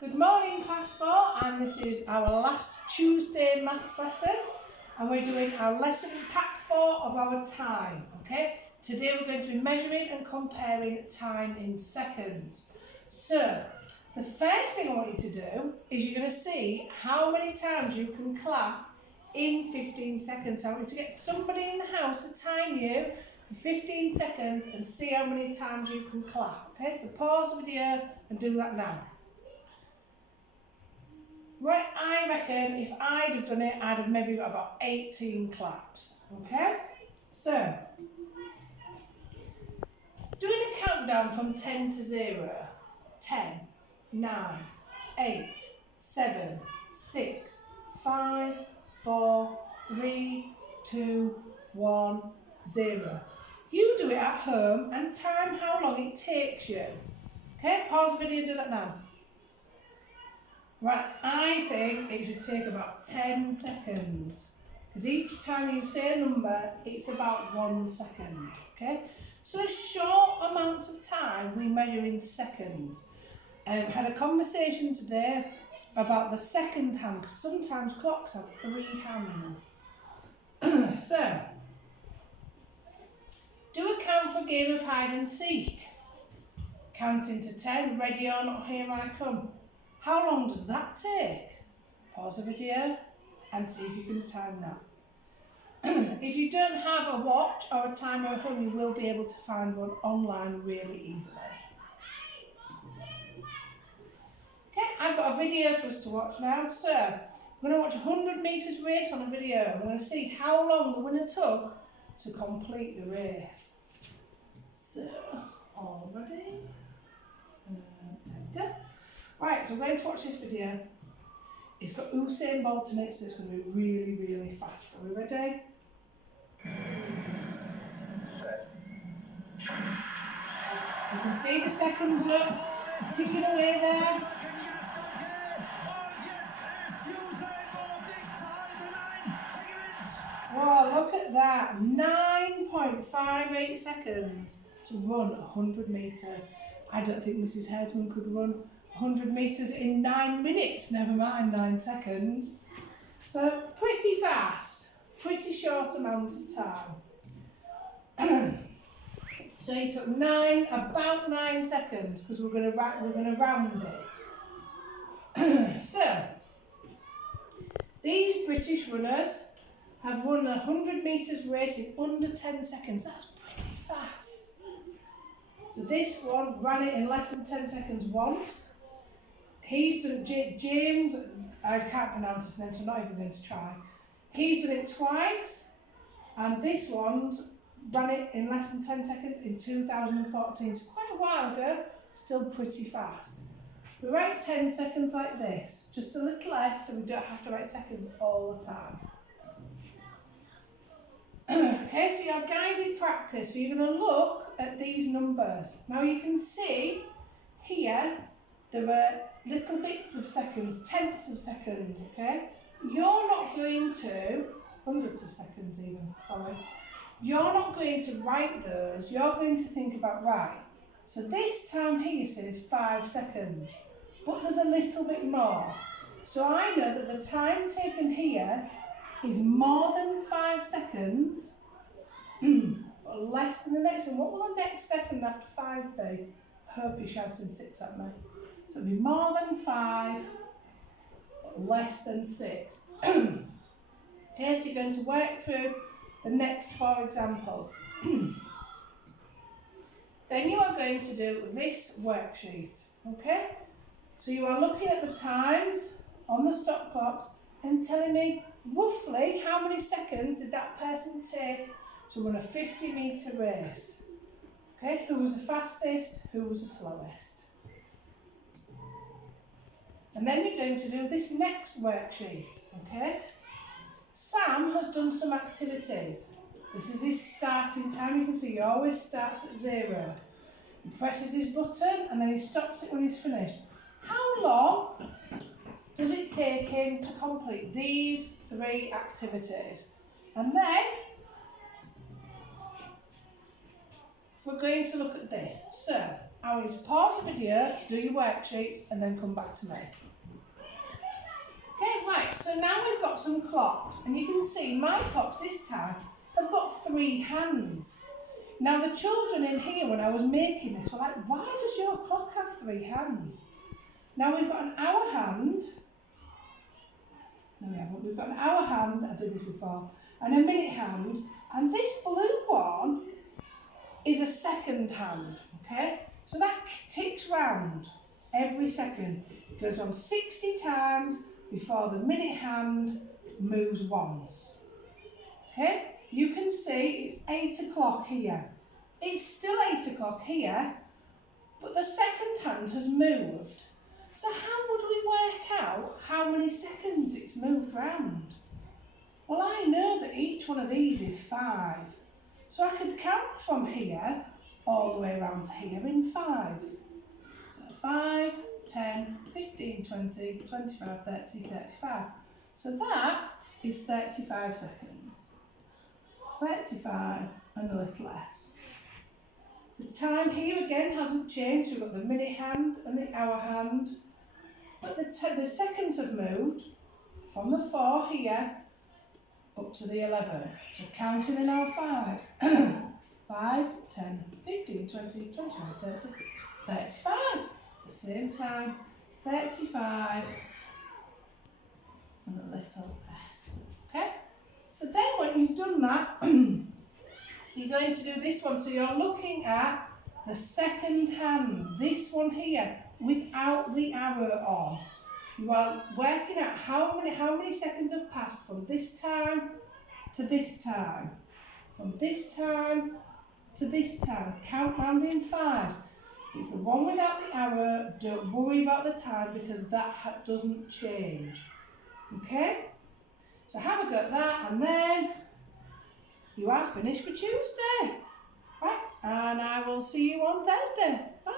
Good morning class 4, and this is our last Tuesday maths lesson, and we're doing our lesson pack 4 of our time, okay? Today we're going to be measuring and comparing time in seconds. So, the first thing I want you to do is you're going to see how many times you can clap in 15 seconds. So I want you to get somebody in the house to time you for 15 seconds and see how many times you can clap, okay? So pause the video and do that now. Right, I reckon if I'd have done it, I'd have maybe got about 18 claps, okay? So, doing a countdown from 10 to 0. 10, 9, 8, 7, 6, 5, 4, 3, 2, 1, 0. You do it at home and time how long it takes you. Okay, pause the video and do that now. Right, I think it should take about 10 seconds, because each time you say a number, it's about 1 second, okay? So short amounts of time we measure in seconds. Had a conversation today about the second hand, because sometimes clocks have 3 hands. So, do a count for a game of hide and seek. Counting to 10, ready or not, here I come. How long does that take? Pause the video and see if you can time that. If you don't have a watch or a timer at home, you will be able to find one online really easily. Okay, I've got a video for us to watch now. So, we're going to watch a 100 metres race on a video. We're going to see how long the winner took to complete the race. So, all ready? There we go. Right, so we're going to watch this video. It's got Usain Bolt in it, so it's going to be really, really fast. Are we ready? You can see the seconds, look, ticking away there. Wow, look at that, 9.58 seconds to run 100 metres. I don't think Mrs. Hersman could run 100 metres in 9 minutes, never mind 9 seconds. So pretty fast, pretty short amount of time. So you took about 9 seconds, because we're going to round it. So these British runners have run a 100 metres race in under 10 seconds. That's pretty fast. So this one ran it in less than 10 seconds once. He's done it, James, I can't pronounce his name, so I'm not even going to try. He's done it twice, and this one's ran it in less than 10 seconds in 2014, so quite a while ago, still pretty fast. We write 10 seconds like this, just a little less, so we don't have to write seconds all the time. Okay, so your guided practice, so you're going to look at these numbers. Now you can see here, there are little bits of seconds, tenths of seconds, okay? You're not going to, hundreds of seconds even, sorry. You're not going to write those, you're going to think about, right, so this time here says 5 seconds, but there's a little bit more. So I know that the time taken here is more than 5 seconds, but less than the next one. What will the next second after 5 be? I hope you're shouting 6 at me. So it'll be more than 5, but less than 6. Okay, so you're going to work through the next 4 examples. Then you are going to do this worksheet, okay? So you are looking at the times on the stop clocks and telling me roughly how many seconds did that person take to run a 50 metre race. Okay, who was the fastest, who was the slowest. And then you're going to do this next worksheet, okay? Sam has done some activities. This is his starting time. You can see he always starts at 0. He presses his button and then he stops it when he's finished. How long does it take him to complete these 3 activities? And then we're going to look at this. So I want you to pause the video to do your worksheets and then come back to me. Okay, right, so now we've got some clocks, and you can see my clocks this time have got 3 hands. Now the children in here, when I was making this, were like, why does your clock have 3 hands? Now we've got an hour hand. No, we haven't. We've got an hour hand, I did this before, and a minute hand, and this blue one is a second hand, okay? So that ticks round every second. It goes on 60 times before the minute hand moves once. Okay? You can see it's 8 o'clock here. It's still 8 o'clock here, but the second hand has moved. So how would we work out how many seconds it's moved round? Well, I know that each one of these is 5. So I could count from here all the way around to here in 5s. So 5, 10, 15, 20, 25, 30, 35. So that is 35 seconds. 35 and a little less. The time here again hasn't changed. We've got the minute hand and the hour hand. But the seconds have moved from the 4 here up to the 11. So counting in our 5s. 5, 10, 15, 20, 25, 30, 35. The same time, 35 and a little less. Okay? So then when you've done that, you're going to do this one. So you're looking at the second hand, this one here, without the arrow on. You are working out how many seconds have passed from this time to this time. From this time to this time. Count round in 5s. It's the one without the arrow. Don't worry about the time because that doesn't change. Okay? So have a go at that, and then you are finished for Tuesday. Right, and I will see you on Thursday. Bye.